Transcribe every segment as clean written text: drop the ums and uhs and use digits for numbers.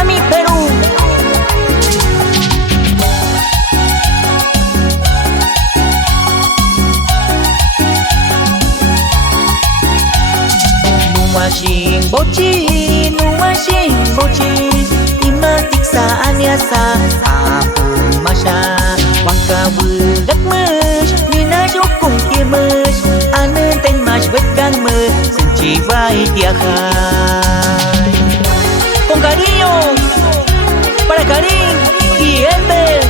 Guampami, Perú. Nuwashin bochi imatik sa anyasa apung masya wangka wudak mesh minajuk kung kimesh anen ten mash wetgang me senchi vai tiakai con cariño para Karim y Ember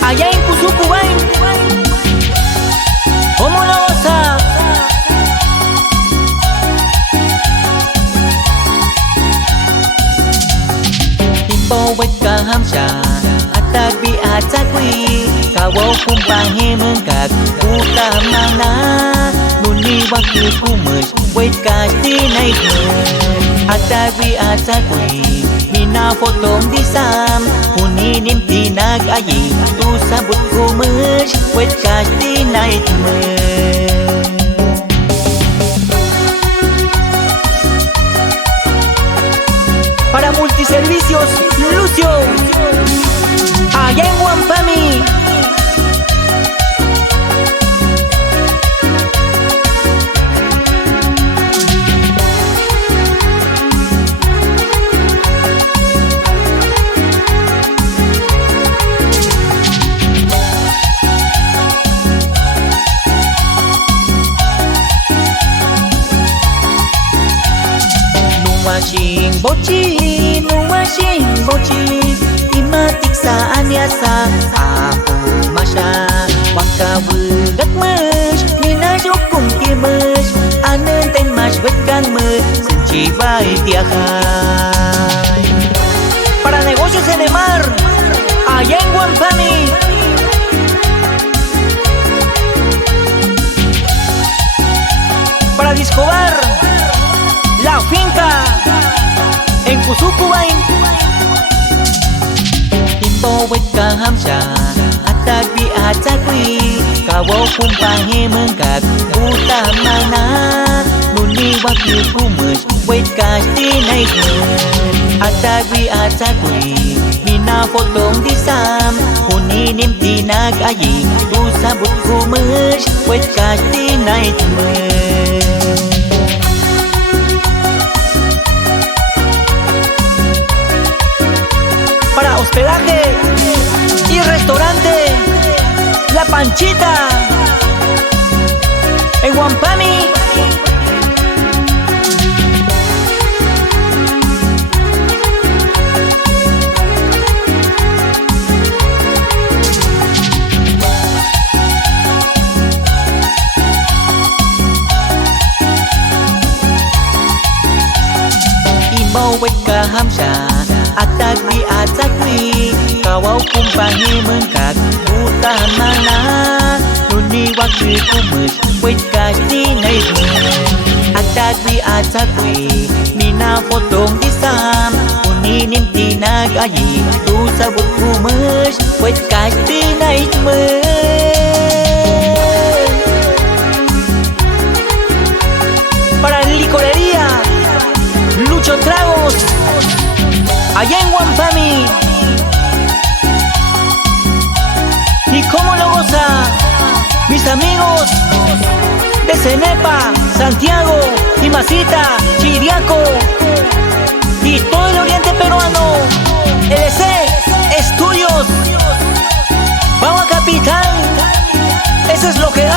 allá en Cusucubain. ¿Cómo lo goza? Bao vết cả ham trà ata bi ata quy kawo kumpahe mengkat uta mana nuni waktu kumus wait kasti naik ata bi ata quy mina fotom di sam uni nimti nag ayi tu sabut kumus wait kasti naik para multiservicios Lucio allá en Guampami. Nuwashin bochi imatik sa anyasa apung masya wangka wudak mesh minajuk kung kimesh anen ten mash wetgang me senchi vai tiakai para negocios en el mar allá en Guampami. Para Discobar la finca en Cusucubain. Timbo wet ka hamsha atak bi atakwi kawo kumpahe mengkat uta mana nuni waktu kumus wet kasti naik atak bi atakwi mina potong disam uni nimti nag ayi tu sabut kumus wet kasti naik para hospedaje y restaurante La Panchita en Guampami. Imau weka hamsha atak bi atakwi kawau kumpahe mengkat uta mana nuni waktu kumus wait kasti naik atak bi atakwi mina potong disam uni nimti nag ayi tu sabut kumus wait kasti naik para licorería Lucho Tragos allá en Guampami. ¿Y cómo lo goza? Mis amigos de Cenepa, Santiago, Imacita, Chiriaco y todo el oriente peruano. LC Estudios, Bawa Capitán, eso es lo que